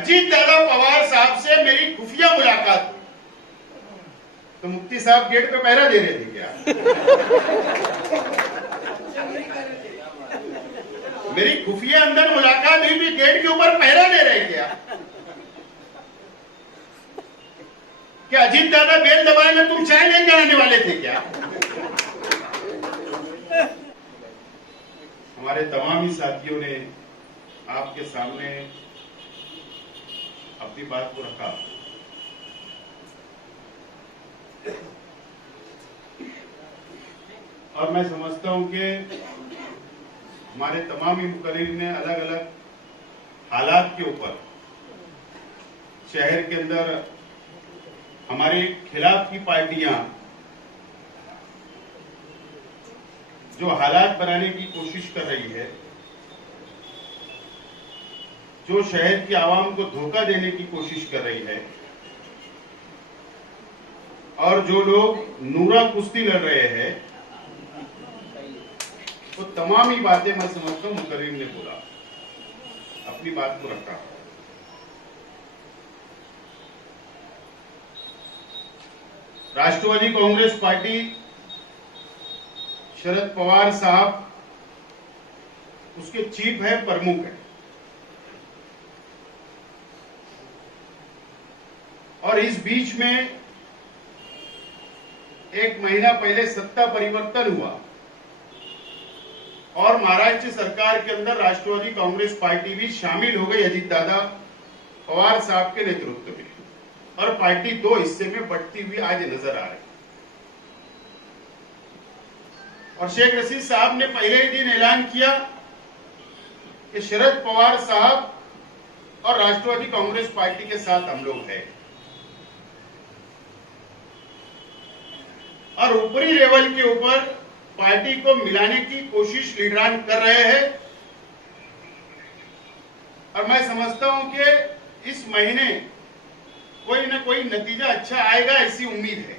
अजीत दादा पवार साहब से मेरी खुफिया मुलाकात हुई तो मुफ्ती साहब गेट पे पहरा दे रहे थे क्या? मेरी खुफिया अंदर मुलाकात हुई भी गेट के ऊपर पहरा दे रहे क्या? क्या अजीत दादा बेल दबाए में तुम चाय लेके आने वाले थे क्या? हमारे तमाम ही साथियों ने आपके सामने अपनी बात को रखा और मैं समझता हूं कि हमारे तमाम ही मुकर्रिर ने अलग अलग हालात के ऊपर शहर के अंदर हमारे खिलाफ की पार्टियां जो हालात बनाने की कोशिश कर रही है, जो शहर की आवाम को धोखा देने की कोशिश कर रही है और जो लोग नूरा कुश्ती लड़ रहे हैं, वो तमाम ही बातें मैं समझता हूं मुकर्रिर ने बोला, अपनी बात को रखा। राष्ट्रवादी कांग्रेस पार्टी शरद पवार साहब उसके चीफ है, प्रमुख है और इस बीच में एक महीना पहले सत्ता परिवर्तन हुआ और महाराष्ट्र सरकार के अंदर राष्ट्रवादी कांग्रेस पार्टी भी शामिल हो गई अजीत दादा पवार साहब के नेतृत्व में और पार्टी दो हिस्से में बढ़ती हुई आज नजर आ रही। और शेख रशीद साहब ने पहले ही दिन ऐलान किया कि शरद पवार साहब और राष्ट्रवादी कांग्रेस पार्टी के साथ हम लोग हैं और ऊपरी लेवल के ऊपर पार्टी को मिलाने की कोशिश लीडरान कर रहे हैं और मैं समझता हूं कि इस महीने कोई ना कोई नतीजा अच्छा आएगा, ऐसी उम्मीद है।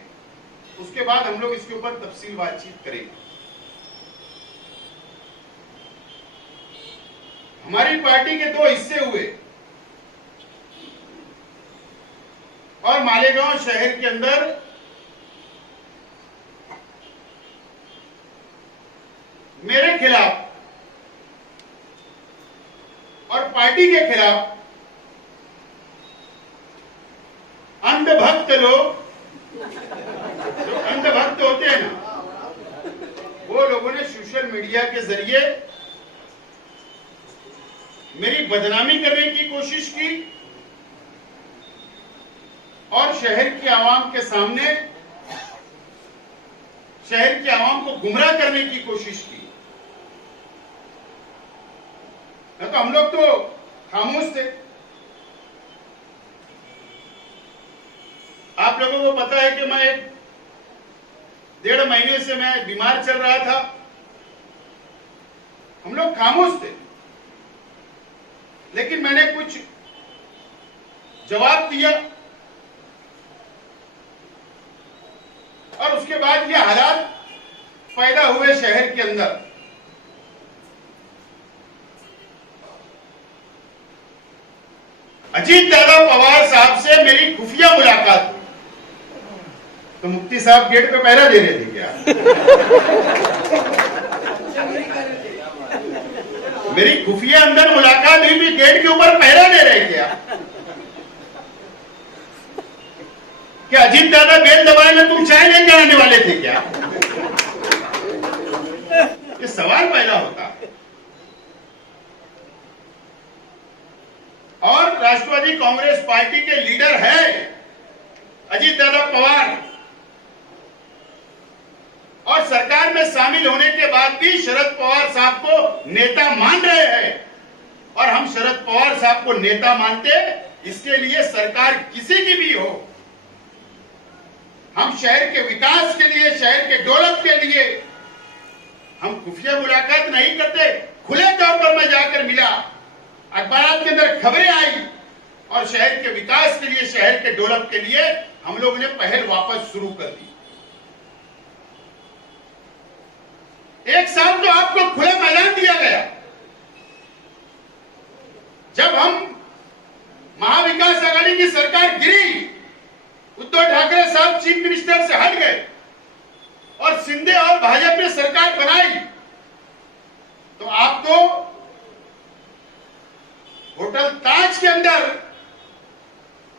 उसके बाद हम लोग इसके ऊपर तफसील बातचीत करेंगे। हमारी पार्टी के दो हिस्से हुए और मालेगांव शहर के अंदर मेरे खिलाफ और पार्टी के खिलाफ अंधभक्त लोग, जो अंधभक्त होते हैं ना, वो लोगों ने सोशल मीडिया के जरिए मेरी बदनामी करने की कोशिश की और शहर की आवाम के सामने शहर की आवाम को गुमराह करने की कोशिश की। तो हम लोग तो खामोश थे। आप लोगों को पता है कि मैं 1.5 महीने से मैं बीमार चल रहा था। हम लोग खामोश थे, लेकिन मैंने कुछ जवाब दिया और उसके बाद ये हालात पैदा हुए शहर के अंदर। अजीत दादा पवार साहब से मेरी खुफिया मुलाकात हुई तो मुफ्ती साहब गेट पे पहरा दे रहे थे क्या? मेरी खुफिया अंदर मुलाकात हुई भी गेट के ऊपर पहरा दे रहे क्या? क्या अजीत दादा बेल दबाए में तुम चाय लेके आने वाले थे क्या? ये सवाल पैदा होता है। और राष्ट्रवादी कांग्रेस पार्टी के लीडर है अजीत दादा पवार और सरकार में शामिल होने के बाद भी शरद पवार साहब को नेता मान रहे हैं और हम शरद पवार साहब को नेता मानते। इसके लिए सरकार किसी की भी हो, हम शहर के विकास के लिए, शहर के डेवलप के लिए हम खुफिया मुलाकात नहीं करते। खुले तौर पर मैं जाकर मिला, अखबार के अंदर खबरें आई और शहर के विकास के लिए, शहर के डेवलप के लिए हम लोगों ने पहल वापस शुरू कर दी। एक साल तो आपको खुला मैदान दिया गया। जब हम की सरकार गिरी, उद्धव ठाकरे साहब चीफ मिनिस्टर से हट गए और शिंदे और भाजपा ने सरकार बनाई, तो आपको होटल ताज के अंदर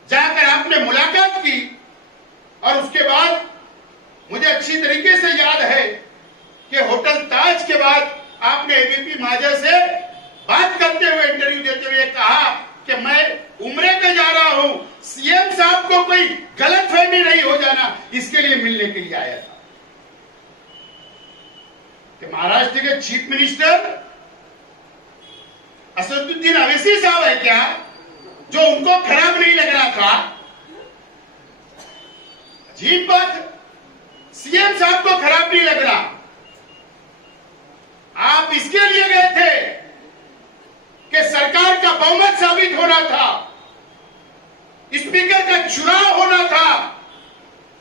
जाकर आपने मुलाकात की और उसके बाद मुझे अच्छी तरीके से याद है कि होटल ताज के बाद आपने एबीपी माझा से बात करते हुए, इंटरव्यू देते हुए कहा कि मैं उम्रे पे जा रहा हूं, सीएम साहब को कोई गलतफहमी नहीं हो जाना, इसके लिए मिलने के लिए आया था। कि महाराष्ट्र के चीफ मिनिस्टर असदुद्दीन अवैसी साहब है क्या, जो उनको खराब नहीं लग रहा था? अजीब बात, सीएम साहब को खराब नहीं लग रहा। आप इसके लिए गए थे कि सरकार का बहुमत साबित होना था, स्पीकर का चुनाव होना था,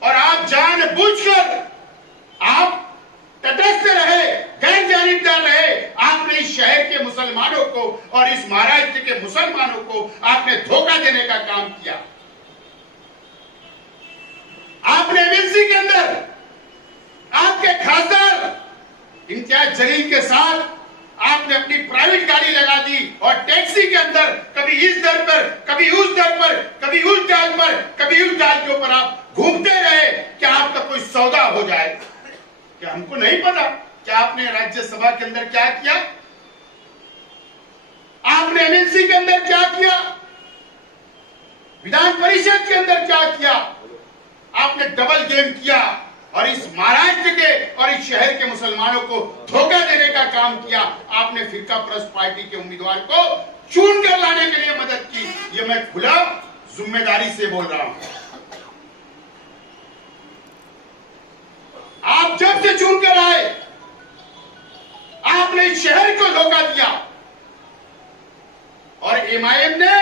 और आप जानबूझकर आप तटस्थ रहे, गैर जानिबदार रहे। आपने इस शहर के मुसलमानों को और इस महाराष्ट्र के मुसलमानों को आपने धोखा देने का काम किया। आपने एमएलसी के अंदर आपके खासदार इम्तियाज जलील के साथ आपने अपनी प्राइवेट गाड़ी लगा दी और टैक्सी के अंदर कभी इस दर पर, कभी उस दर पर, कभी उस डाल पर, कभी उस डाल के ऊपर आप घूमते रहे कि आपका कोई सौदा हो जाए। क्या हमको नहीं पता कि आपने राज्यसभा के अंदर क्या किया, आपने एमएलसी के अंदर क्या किया, विधान परिषद के अंदर क्या किया? आपने डबल गेम किया और इस महाराष्ट्र के और इस शहर के मुसलमानों को धोखा देने का काम किया। आपने फिरका परस्त पार्टी के उम्मीदवार को चुन कर लाने के लिए मदद की। ये मैं खुला जिम्मेदारी से बोल रहा हूं। आप जब से चुन कर आए, आपने इस शहर को धोखा दिया और एमआईएम ने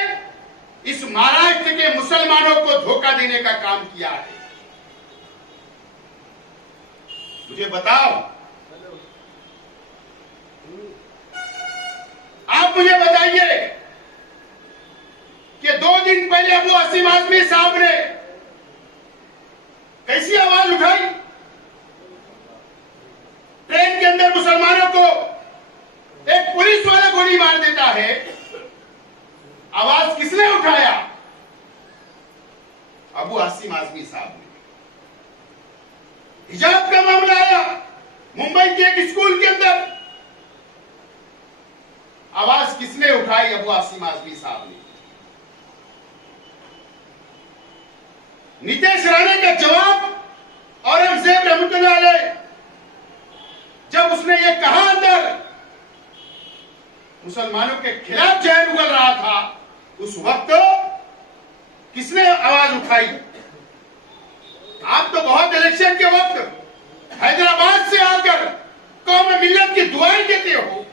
इस महाराष्ट्र के मुसलमानों को धोखा देने का काम किया है। मुझे बताओ, आप मुझे बताइए कि 2 दिन पहले अबू असीम आजमी साहब ने कैसी आवाज उठाई? ट्रेन के अंदर मुसलमानों को एक पुलिस वाला गोली मार देता है, आवाज किसने उठाया? अबू असीम आजमी साहब ने। हिजाब का मामला आया मुंबई के एक स्कूल के अंदर, आवाज किसने उठाई? अबू असीम आजमी साहब ने। नीतीश राणे का जवाब औरंगजेब रहमतुल्लाह अलैह, जब उसने ये कहा अंदर मुसलमानों के खिलाफ जहर उगल रहा था, उस वक्त किसने आवाज उठाई? आप तो बहुत इलेक्शन के वक्त हैदराबाद से आकर कौम मिल्लत की दुआएं देते हो,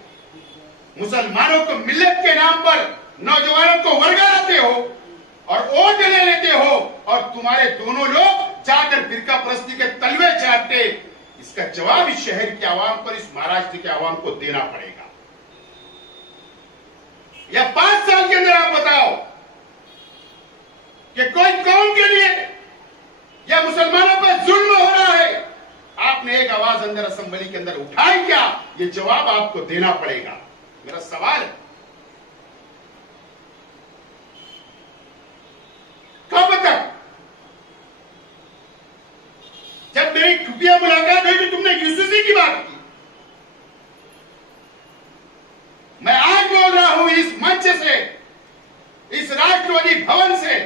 मुसलमानों को मिल्लत के नाम पर नौजवानों को वर्गलाते हो और वोट ले लेते हो, और तुम्हारे दोनों लोग जाकर फिरका परस्ती के तलवे चाटते। इसका जवाब इस शहर के आवाम पर, इस महाराष्ट्र के आवाम को देना पड़ेगा। या 5 साल के अंदर आप बताओ कि कोई कौम के लिए या मुसलमानों पर जुल्म हो रहा है, आपने एक आवाज अंदर असेंबली के अंदर उठाई क्या? ये जवाब आपको देना पड़ेगा। मेरा सवाल है, कब तक? जब मेरी खुफिया मुलाकात हुई तो तुमने यूसीसी की बात की। मैं आज बोल रहा हूं इस मंच से, इस राष्ट्रवादी भवन से,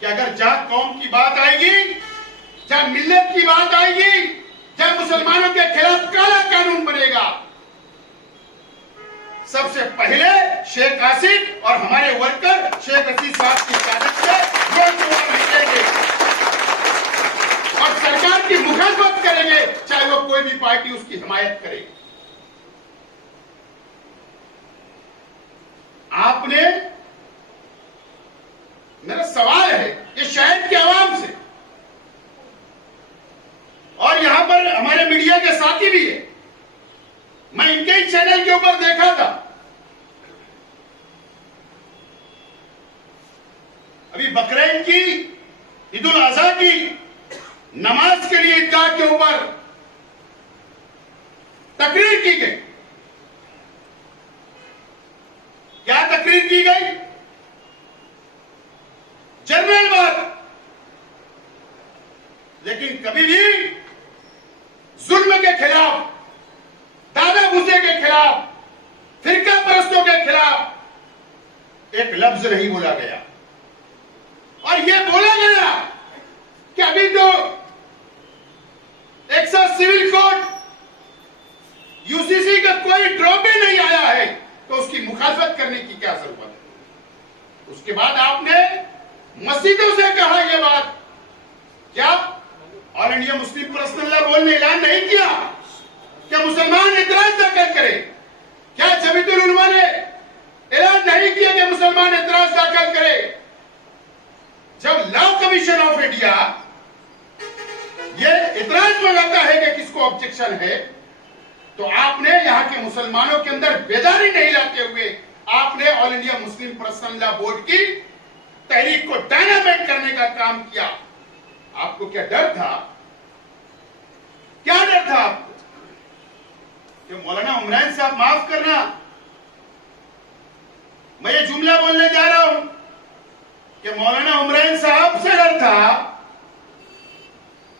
कि अगर जहां कौम की बात आएगी, जहां मिल्लत की बात आएगी, जहां मुसलमानों के खिलाफ काला कानून बनेगा, सबसे पहले शेख आसिफ और हमारे वर्कर शेख हसीब साहब की क्यादत से निकलेंगे और सरकार की मुखालफत करेंगे, चाहे वो कोई भी पार्टी उसकी हिमायत करे। आपने, मेरा सवाल है ये शहर के आवाम से, और यहां पर हमारे मीडिया के साथी भी है, मैं इनके ही चैनल के ऊपर देखा था की, ईद उल अजहा की नमाज के लिए ईदगाह के ऊपर तकरीर की गई। क्या तकरीर की गई? जनरल बात। लेकिन कभी भी जुल्म के खिलाफ, दादा भूसे के खिलाफ, फिरका परस्तों के खिलाफ एक लफ्ज नहीं बोला गया। और यह बोला गया कि अभी तो 100 सिविल कोड यूसीसी का कोई ड्रॉप ही नहीं आया है, तो उसकी मुखालफत करने की क्या जरूरत है? उसके बाद आपने मस्जिदों से कहा यह बात, क्या all India Muslim personal law board ने ऐलान नहीं किया क्या मुसलमान एतराज दाखिल करे? क्या जमीयतुल उलमा ने ऐलान नहीं किया कि मुसलमान एतराज दाखिल करे? जब लॉ कमीशन ऑफ इंडिया ये एतराज मंगाता है कि किसको ऑब्जेक्शन है, तो आपने यहां के मुसलमानों के अंदर बेदारी नहीं लाते हुए आपने all India Muslim personal law board की तहरीक को डायनामाइट करने का काम किया। आपको क्या डर था? क्या डर था आपको कि मौलाना उमरान साहब, माफ करना मैं ये जुमला बोलने जा रहा हूं कि मौलाना उमरान साहब से डर था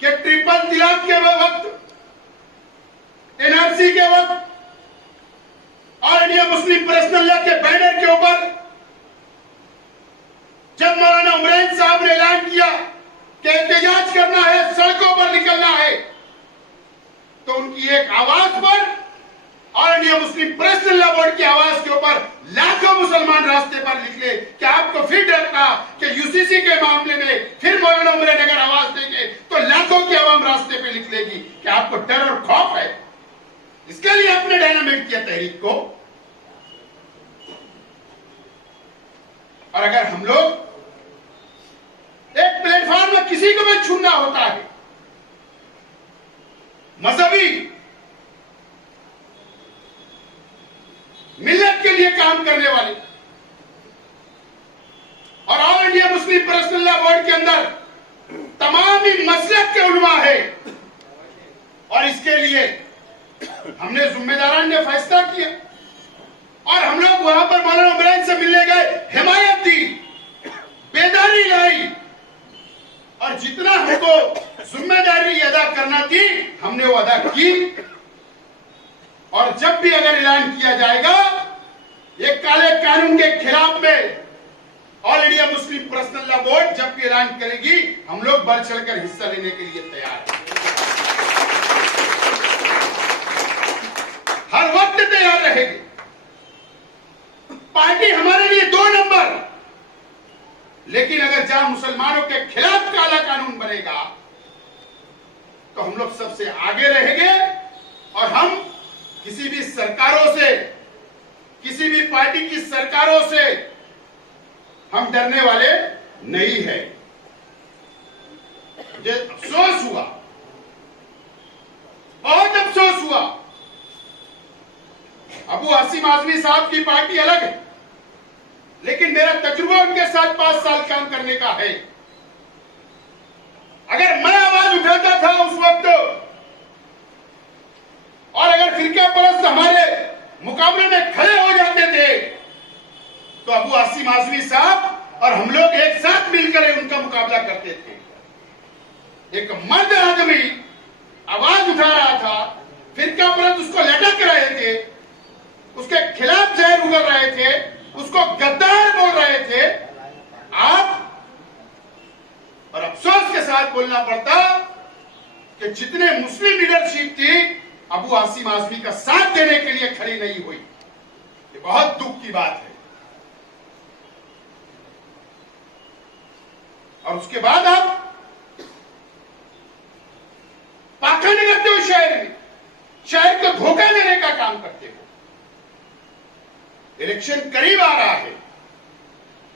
कि ट्रिपल तलाक के वक्त, एनआरसी के वक्त, all India Muslim personal law के बैनर के ऊपर जब मौलाना उमरान साहब ने ऐलान किया कि एहतजाज करना है, सड़कों पर निकलना है, तो उनकी एक आवाज पर, all India Muslim personal law board की आवाज के ऊपर लाखों मुसलमान रास्ते पर निकले। क्या आपको फिर डर था कि यूसीसी के मामले में फिर मौलाना उमरान अगर आवाज देंगे तो लाखों की आवाम रास्ते पे निकलेगी? क्या आपको डर और खौफ है? इसके लिए आपने डायनामाइट किया तहरीक को। और अगर हम लोग एक प्लेटफॉर्म में किसी को भी छूना होता है, मजहबी मिल्लत के लिए काम करने वाले, और all India Muslim personal law board के अंदर तमाम ही मसलक के उलमा है, और इसके लिए हमने जिम्मेदारान ने फैसला किया और हम लोग वहां पर मौलाना उमरान से मिलने गए, हिमायत दी, बेदारी लाई, और जितना हमको जिम्मेदारी अदा करना थी हमने वो अदा की। और जब भी अगर ऐलान किया जाएगा ये काले कानून के खिलाफ में, all India Muslim personal law board जब भी ऐलान करेगी हम लोग बढ़ चढ़कर हिस्सा लेने के लिए तैयार हैं, हर वक्त तैयार रहेगी। पार्टी हमारे लिए 2 नंबर, लेकिन अगर जहां मुसलमानों के खिलाफ काला कानून बनेगा तो हम लोग सबसे आगे रहेंगे। और हम किसी भी सरकारों से, किसी भी पार्टी की सरकारों से हम डरने वाले नहीं है। मुझे अफसोस हुआ, बहुत अफसोस हुआ। अबू हासिम आजमी साहब की पार्टी अलग है, लेकिन मेरा तजुर्बा उनके साथ 5 साल काम करने का है। अगर मैं आवाज उठाता था उस वक्त, और अगर फिरका परस्त हमारे मुकाबले में खड़े हो जाते थे, तो अबू हासिम आजमी साहब और हम लोग एक साथ मिलकर उनका मुकाबला करते थे। एक मर्द आदमी आवाज उठा रहा था, फिरका परस्त उसको लटक रहे थे, उसके खिलाफ जहर उगल रहे थे, उसको गद्दार बोल रहे थे। आप, और अफसोस के साथ बोलना पड़ता कि जितने मुस्लिम लीडरशिप थी अबू हासिम आजमी का साथ देने के लिए खड़ी नहीं हुई। ये बहुत दुख की बात है। और उसके बाद आप पाखंड करते हो, शहर में शहर को धोखा देने का काम करते हो। इलेक्शन करीब आ रहा है,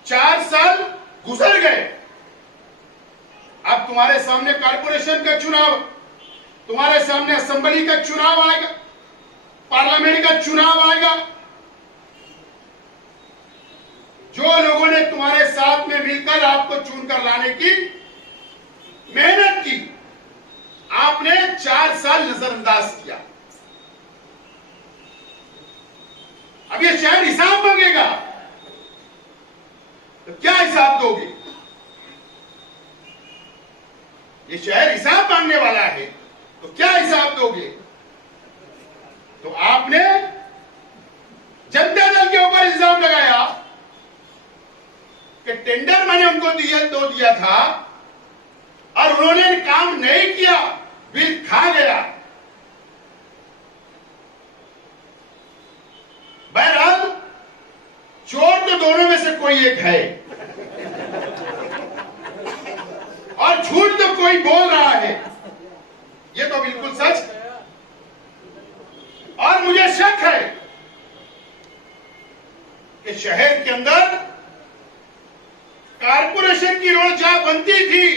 4 साल गुजर गए। अब तुम्हारे सामने कॉर्पोरेशन का चुनाव, तुम्हारे सामने असेंबली का चुनाव आएगा, पार्लियामेंट का चुनाव आएगा। जो जो लोगों ने तुम्हारे साथ में मिलकर आपको चुनकर लाने की मेहनत की, आपने 4 साल नजरअंदाज किया। अब ये शहर हिसाब मांगेगा, तो क्या हिसाब दोगे? ये शहर हिसाब मांगने वाला है, तो क्या हिसाब दोगे? तो आपने जनता दल के ऊपर इल्जाम लगाया कि टेंडर मैंने उनको दिया था और उन्होंने काम नहीं किया, बिल खा गया। बहरहाल चोर तो दोनों में से कोई एक है और झूठ तो कोई बोल रहा है, ये तो बिल्कुल सच है। और मुझे शक है कि शहर के अंदर कारपोरेशन की रोड जहां बनती थी,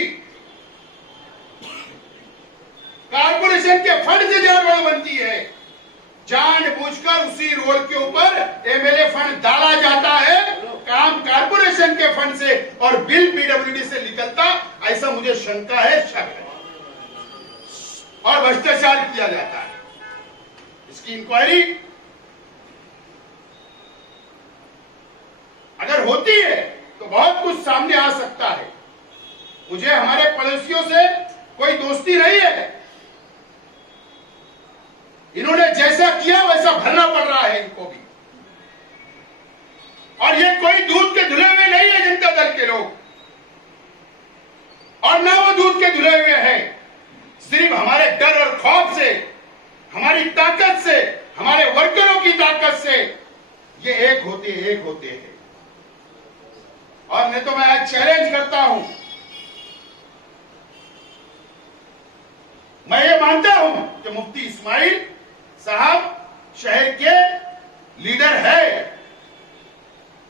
कारपोरेशन के फंड से जहां रोड बनती है, जानबूझकर उसी रोड के ऊपर एमएलए फंड डाला जाता है, काम कारपोरेशन के फंड से और बिल पीडब्ल्यूडी से निकलता, ऐसा मुझे शंका है, शक है। और भ्रष्टाचार किया जाता है। इसकी इंक्वायरी अगर होती है तो बहुत कुछ सामने आ सकता है। मुझे हमारे पड़ोसियों से कोई दोस्ती नहीं है, इन्होंने जैसा किया वैसा भरना पड़ रहा है इनको भी। और ये कोई दूध के धुले हुए नहीं है जनता दल के लोग, और ना वो दूध के धुले हुए हैं। सिर्फ हमारे डर और खौफ से, हमारी ताकत से, हमारे वर्करों की ताकत से ये एक होते हैं। और नहीं तो मैं आज चैलेंज करता हूं, मैं ये मानता हूं कि मुफ्ती इस्माइल साहब शहर के लीडर है,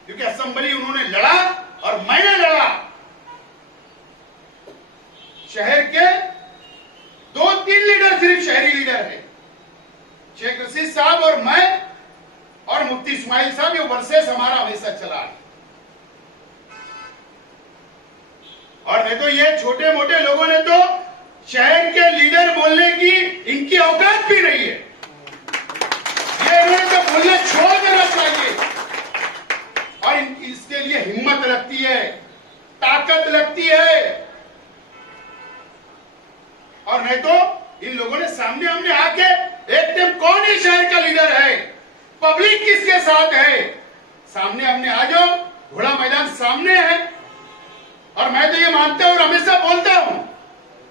क्योंकि असेंबली उन्होंने लड़ा और मैंने लड़ा। शहर के 2-3 लीडर सिर्फ शहरी लीडर है, शेख रशीद साहब और मैं और मुफ्ती इस्माइल साहब, ये वर्सेस हमारा हमेशा चला है। और नहीं तो ये छोटे मोटे लोगों ने तो शहर के लीडर बोलने की इनकी औकात भी नहीं है, ये इन्होंने तो बोलना छोड़ देना चाहिए। और इसके लिए हिम्मत लगती है, ताकत लगती है। और नहीं तो इन लोगों ने सामने हमने आके एक टाइम कौन ही शहर का लीडर है, पब्लिक किसके साथ है, सामने हमने आ जाओ, घोड़ा मैदान सामने है। और मैं तो ये मानता हूं और हमेशा बोलता हूं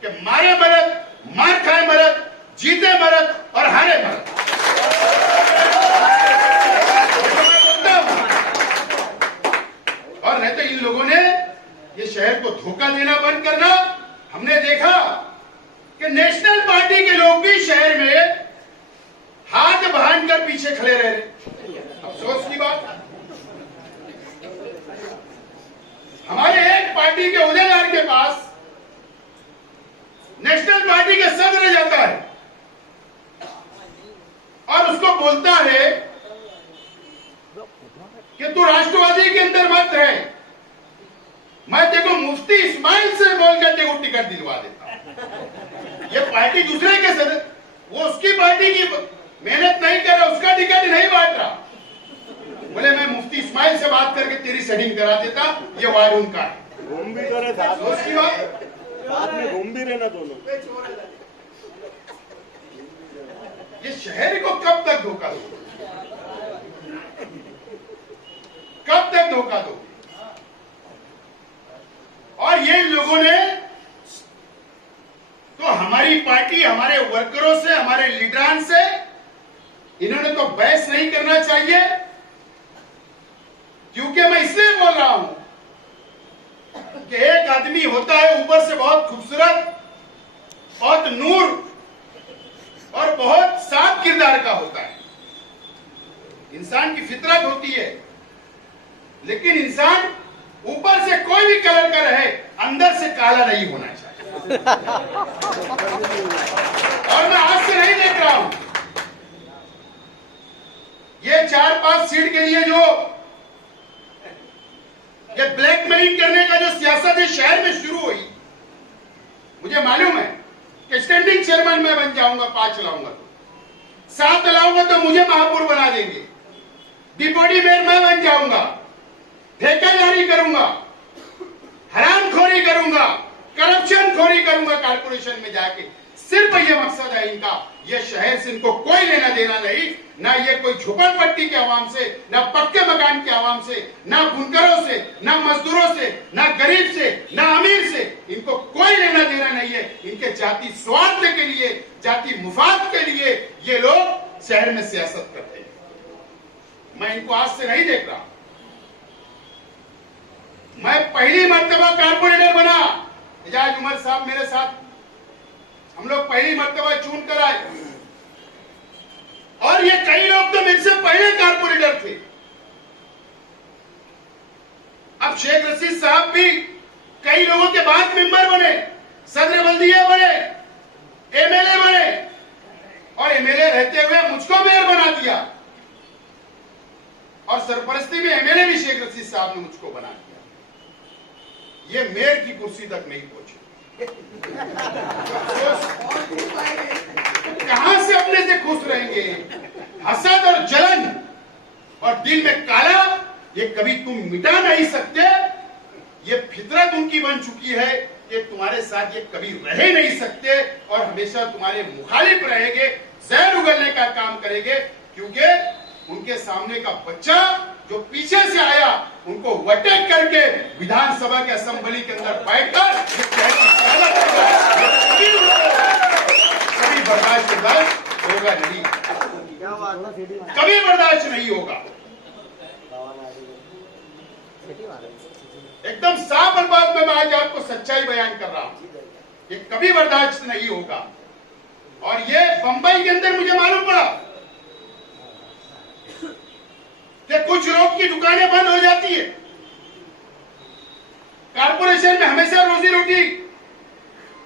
कि मारे मरद, मार खाए मरद, जीते मरद और हारे मरद। और नहीं तो इन लोगों ने ये शहर को धोखा देना बंद करना। हमने देखा कि नेशनल पार्टी के लोग भी शहर में हाथ बांधकर पीछे खड़े रह रहे। अफसोस की बात, हमारे एक पार्टी के उहदेदार के पास नेशनल पार्टी के सदर जाता है और उसको बोलता है कि तू राष्ट्रवादी के अंदर मत रहे, मैं देखो मुफ्ती इस्माइल से बोलकर देखो टिकट दिलवा देता हूं। ये पार्टी दूसरे के सदस्य, वो उसकी पार्टी की मेहनत नहीं कर रहा, उसका टिकट नहीं बांट रहा, बोले मैं मुफ्ती इस्माइल से बात करके तेरी सेटिंग करा देता। ये वार्ड उनका है, घूम भी करे उसकी बात, साथ में घूम भी रहना दोनों। ये शहर को कब तक धोखा दो, कब तक धोखा दो? और ये लोगों ने तो हमारी पार्टी, हमारे वर्करों से, हमारे लीडरान से, इन्होंने तो बहस नहीं करना चाहिए। क्योंकि मैं इसलिए बोल रहा हूं कि एक आदमी होता है ऊपर से बहुत खूबसूरत, बहुत नूर और बहुत साफ किरदार का होता है। इंसान की फितरत होती है, लेकिन इंसान ऊपर से कोई भी कलर का रहे, अंदर से काला नहीं होना चाहिए। और मैं आज से नहीं देख रहा हूं, ये 4-5 सीट के लिए जो ये ब्लैकमेलिंग करने का जो सियासत इस शहर में शुरू हुई, मुझे मालूम है कि स्टैंडिंग चेयरमैन मैं बन जाऊंगा, 5 लाऊंगा तो 7 लाऊंगा तो मुझे महापौर बना देंगे, डिप्टी मेयर मैं बन जाऊंगा, ठेकेदारी करूंगा, हरामखोरी करूंगा, करप्शन खोरी करूंगा कारपोरेशन में जाके। सिर्फ ये मकसद है इनका। ये शहर से इनको कोई लेना देना नहीं, ना ये कोई झोपड़पट्टी के आवाम से, ना पक्के मकान के आवाम से, ना बुनकरों से, ना मजदूरों से, ना गरीब से, ना अमीर से, इनको कोई लेना देना नहीं है। इनके जाति स्वार्थ के लिए, जाति मुफाद के लिए ये लोग शहर में सियासत करते हैं। मैं इनको आज से नहीं देख रहा। मैं पहली मर्तबा कारपोरेटर बना, एजाज उमर साहब मेरे साथ, हम लोग पहली मर्तबा चुन कर आए, और ये कई लोग तो मेरे से पहले कारपोरेटर थे। अब शेख रशीद साहब भी कई लोगों के बाद मेंबर बने, सदर बल्दिया बने, एमएलए बने, और एमएलए रहते हुए मुझको मेयर बना दिया, और सरपरस्ती में एमएलए भी शेख रशीद साहब ने मुझको बना दिया। ये मेयर की कुर्सी तक नहीं पहुंचे। कहां से अपने से खुश रहेंगे? हसद और जलन और दिल में काला, ये कभी तुम मिटा नहीं सकते। ये फितरत उनकी बन चुकी है कि तुम्हारे साथ ये कभी रह नहीं सकते और हमेशा तुम्हारे मुखालिफ रहेंगे, जहर उगलने का काम करेंगे, क्योंकि उनके सामने का बच्चा जो पीछे से आया, उनको वटेक करके विधानसभा के असेंबली के अंदर बैठकर कभी बर्दाश्त होगा नहीं, कभी बर्दाश्त नहीं होगा। एकदम साफ अल्फाज में मैं आज आपको सच्चाई बयान कर रहा हूं, ये कभी बर्दाश्त नहीं होगा। और ये बंबई के अंदर मुझे मालूम पड़ा कि कुछ लोग की दुकानें बंद हो जाती है। कारपोरेशन में हमेशा रोजी रोटी,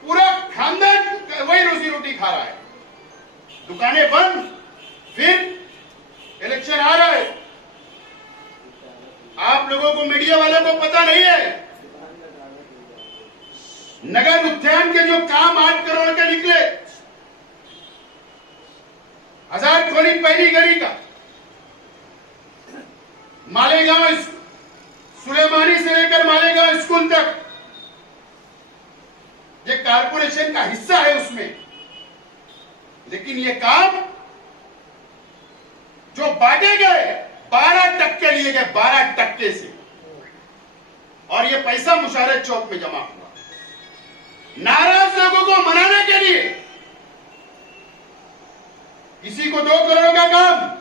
पूरा खानदान वही रोजी रोटी खा रहा है, दुकानें बंद, फिर इलेक्शन आ रहा है। आप लोगों को, मीडिया वालों को पता नहीं है, नगर उद्यान के जो काम 8 करोड़ के निकले, 1000 खोली पहली गली का, मालेगांव सुलेमानी से लेकर मालेगांव स्कूल तक, ये कारपोरेशन का हिस्सा है उसमें। लेकिन ये काम जो बांटे गए 12% लिए गए, 12% से, और ये पैसा मुशारत चौक में जमा हुआ। नाराज लोगों को मनाने के लिए किसी को 2 करोड़ का काम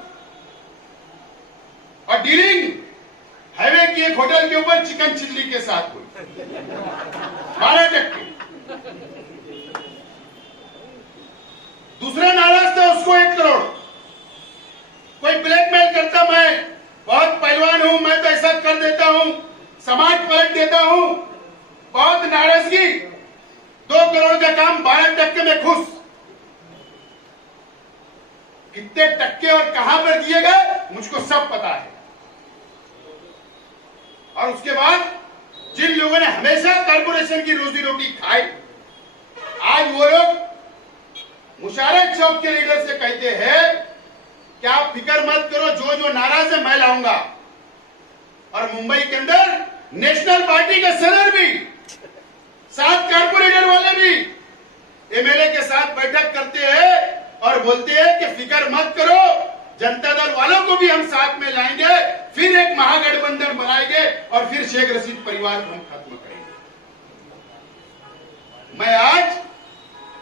और डीलिंग हाईवे की एक होटल के ऊपर चिकन चिल्ली के साथ हुई, 12%। दूसरा नाराज था, उसको 1 करोड़। कोई ब्लैकमेल करता, मैं बहुत पहलवान हूं, मैं तो ऐसा कर देता हूं, समाज पलट देता हूं, बहुत नाराजगी, 2 करोड़ का काम 12% में खुश। कितने टक्के और कहां पर दिए गए मुझको सब पता है। और उसके बाद जिन लोगों ने हमेशा कारपोरेशन की रोजी रोटी खाई, आज वो लोग मुशारत चौक के लीडर से कहते हैं कि आप फिक्र मत करो, जो जो नाराज है मैं लाऊंगा। और मुंबई के अंदर नेशनल पार्टी के सदर भी, 7 कारपोरेटर वाले भी एमएलए के साथ बैठक करते हैं और बोलते हैं कि फिक्र मत करो, जनता दल वालों को भी हम साथ में लाएंगे, फिर एक महागठबंधन बनाएंगे और फिर शेख रशीद परिवार को हम खत्म करेंगे। मैं आज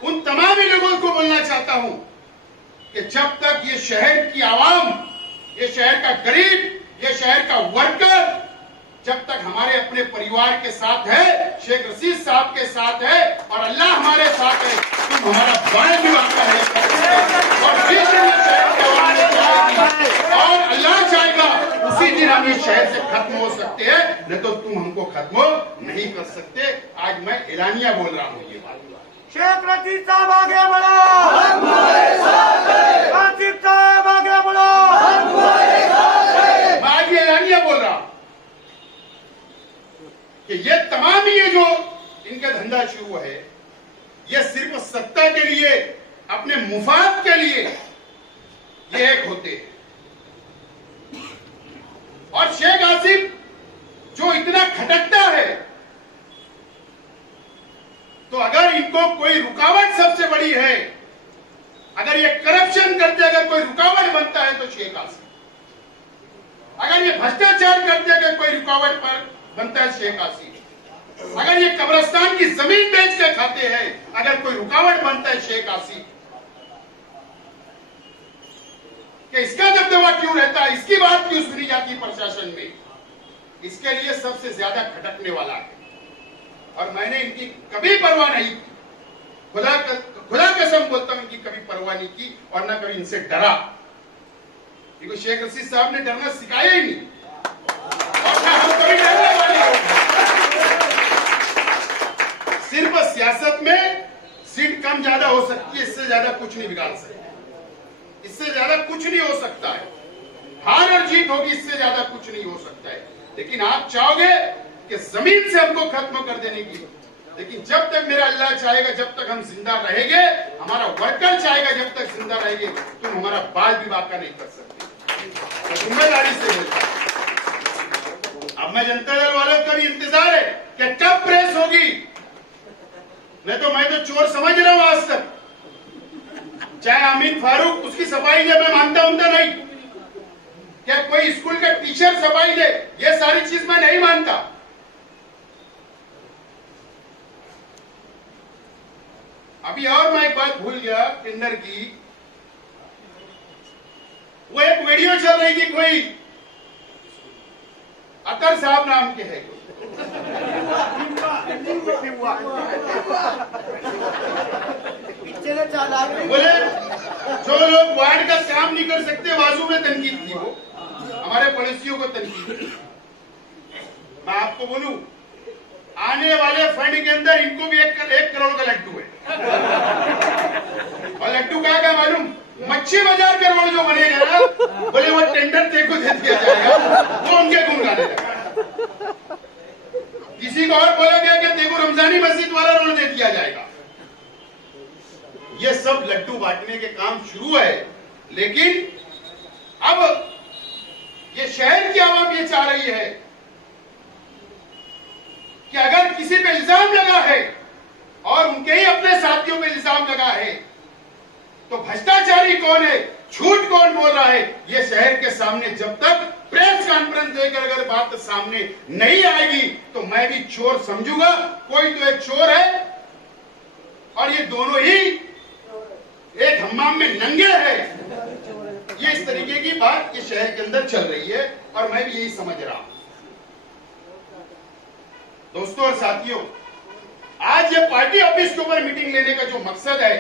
उन तमाम लोगों को बोलना चाहता हूं कि जब तक ये शहर की आवाम, ये शहर का गरीब, ये शहर का वर्कर जब तक हमारे अपने परिवार के साथ है, शेख रशीद साहब के साथ है और अल्लाह हमारे साथ है, तुम हमारा बाएं भी वाक़ा है और और अल्लाह चाहेगा उसी दिन हम इस शहर से खत्म हो सकते हैं, नहीं तो तुम हमको खत्म नहीं कर सकते। आज मैं एलानिया बोल रहा हूँ ये बात। शेख रशीद साहब आगे बढ़ो, हमारे साथ हैं। रशीद साहब आगे बढ़ो, हमारे साथ हैं। मैं आज ये एलानिया बोल रहा हूँ कि ये तमाम ये जो इनका धंधा शुरू है, ये सिर्फ सत्ता के लिए, अपने मुफाद के लिए ये एक होते हैं। और शेख आसिफ जो इतना खटकता है, तो अगर इनको कोई रुकावट सबसे बड़ी है, अगर ये करप्शन करते अगर कोई रुकावट बनता है तो शेख आसिफ, अगर ये भ्रष्टाचार करते अगर कोई रुकावट पर बनता है शेख आसिफ, अगर ये कब्रिस्तान की जमीन बेच के खाते हैं अगर कोई रुकावट बनता है शेख आसिफ, कि इसका दबदबा क्यों रहता है, इसकी बात क्यों सुनी जाती प्रशासन में, इसके लिए सबसे ज्यादा खटकने वाला है। और मैंने इनकी कभी परवाह नहीं की, खुदा कसम बोलता हूं, इनकी कभी परवाह नहीं की और ना कभी इनसे डरा, क्योंकि शेख रशीद साहब ने डरना सिखाया ही नहीं और ना हम कभी डरने वाले होंगे। सिर्फ सियासत में सीट कम ज्यादा हो सकती है, इससे ज्यादा कुछ नहीं बिगाड़ सकते, इससे ज्यादा कुछ नहीं हो सकता है। हार और जीत होगी, इससे ज्यादा कुछ नहीं हो सकता है। लेकिन आप चाहोगे कि जमीन से हमको खत्म कर देने की, लेकिन जब तक मेरा अल्लाह चाहेगा, जब तक हम जिंदा रहेंगे, हमारा वर्कर चाहेगा जब तक जिंदा रहेंगे, तुम हमारा बाल भी बाका नहीं कर सकते। तो जिम्मेदारी से बोलता अब मैं जनता दल वालों का भी इंतजार है कि कब प्रेस होगी। मैं तो चोर समझ रहा हूं आज तक, चाहे अमीन फारूक उसकी सफाई दे, मैं मानता हूं नहीं, क्या कोई स्कूल का टीचर सफाई दे, ये सारी चीज मैं नहीं मानता। अभी और मैं एक बात भूल गया टेंडर की, वो एक वीडियो चल रही थी, कोई अतर साहब नाम के है, बोले जो लोग वार्ड का काम नहीं कर सकते, वाजू में तनकीद की, वो हमारे पड़ोसियों को तनकीद की। मैं आपको बोलूं, आने वाले फंड के अंदर इनको भी 1 करोड़ का लड्डू है। और लड्डू क्या मालूम, मच्छी बाजार के रोड जो बनेगा ना, बोले वो टेंडर तेको दे दिया जाएगा, वो उनके गुण गाने लगा। किसी को और बोला गया कि तेको रमजानी मस्जिद वाला रोड दे दिया जाएगा। ये सब लड्डू बांटने के काम शुरू है। लेकिन अब ये शहर की आवाम ये चाह रही है कि अगर किसी पे इल्जाम लगा है और उनके ही अपने साथियों पे इल्जाम लगा है, तो भ्रष्टाचारी कौन है, झूठ कौन बोल रहा है, ये शहर के सामने जब तक प्रेस कॉन्फ्रेंस देकर अगर बात सामने नहीं आएगी, तो मैं भी चोर समझूंगा। कोई तो एक चोर है और ये दोनों ही एक हम्माम में नंगे हैं। ये इस तरीके की बात ये शहर के अंदर चल रही है और मैं भी यही समझ रहा हूं। दोस्तों और साथियों, आज ये पार्टी ऑफिस के ऊपर मीटिंग लेने का जो मकसद है,